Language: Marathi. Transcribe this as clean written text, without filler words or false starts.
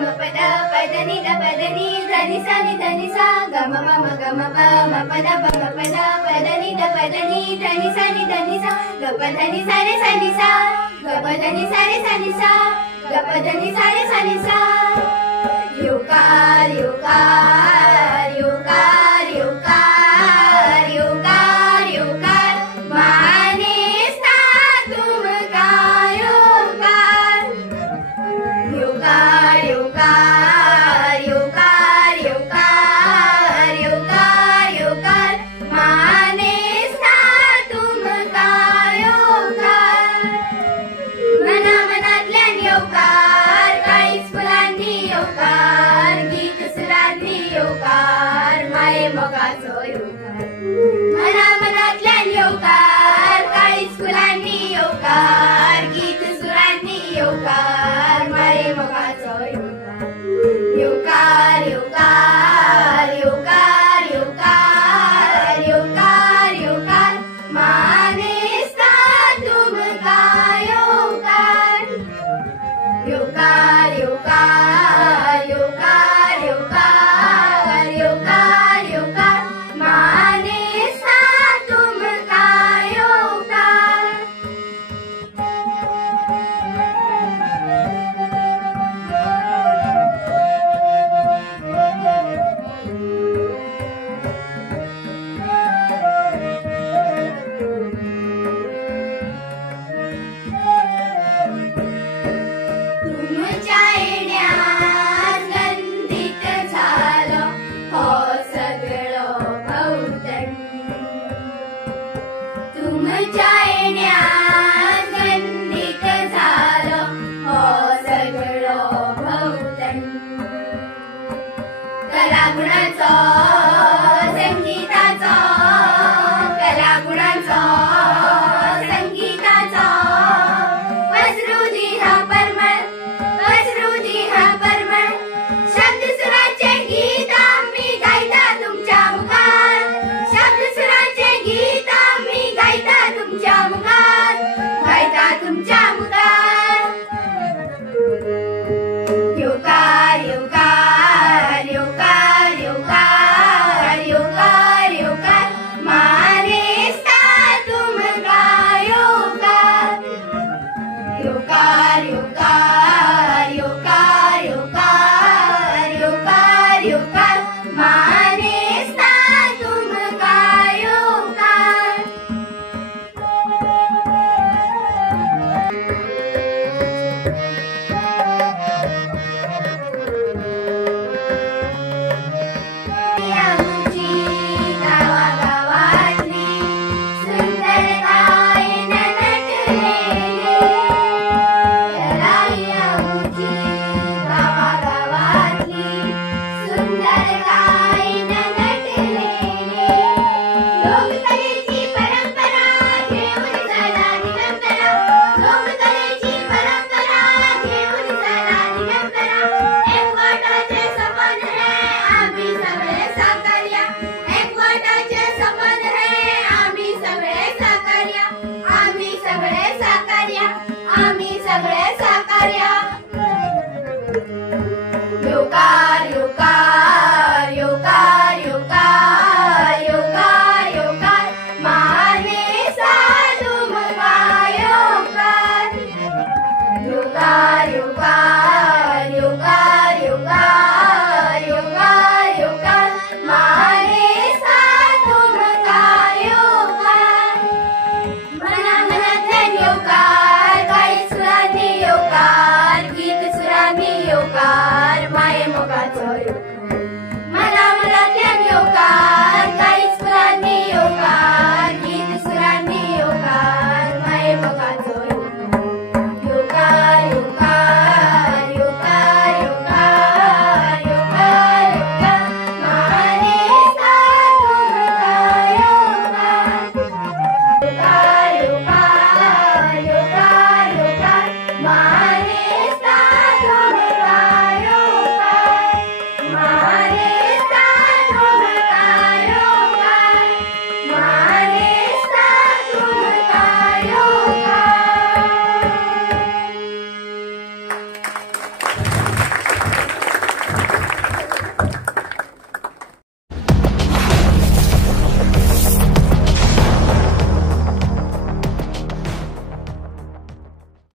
म प द प द नि ध नि सा नि ध नि सा ग म प म प द प म प द प द नि ध नि सा नि ध नि सा ग प ध नि सा रे सा नि सा ग प ध नि सा रे सा नि सा ग प ध नि सा रे सा नि सा युकार युकार युकार युकार युकार युकार माने सा तुम का युकार युकार युकार युकार युकार युकार युकार माने सा तुम का युकार मना मनातल्या युकार काळीच फुलांनी युकार गीत सुरांनी युकार माये मोगाचो युकार मना मनातल्या युकार काळीच फुलांनी युकार गीत सुरांनी युकार माये मोगाचो युकार युकार युकार युकार युकार युकार माने सा तुम का युकार युकार युकार युकार युकार युकार युकार माने सा तुम का युकार तुमच्या येण्यात गंधित झालं हो सगळं भोवतण तुमच्या येण्यात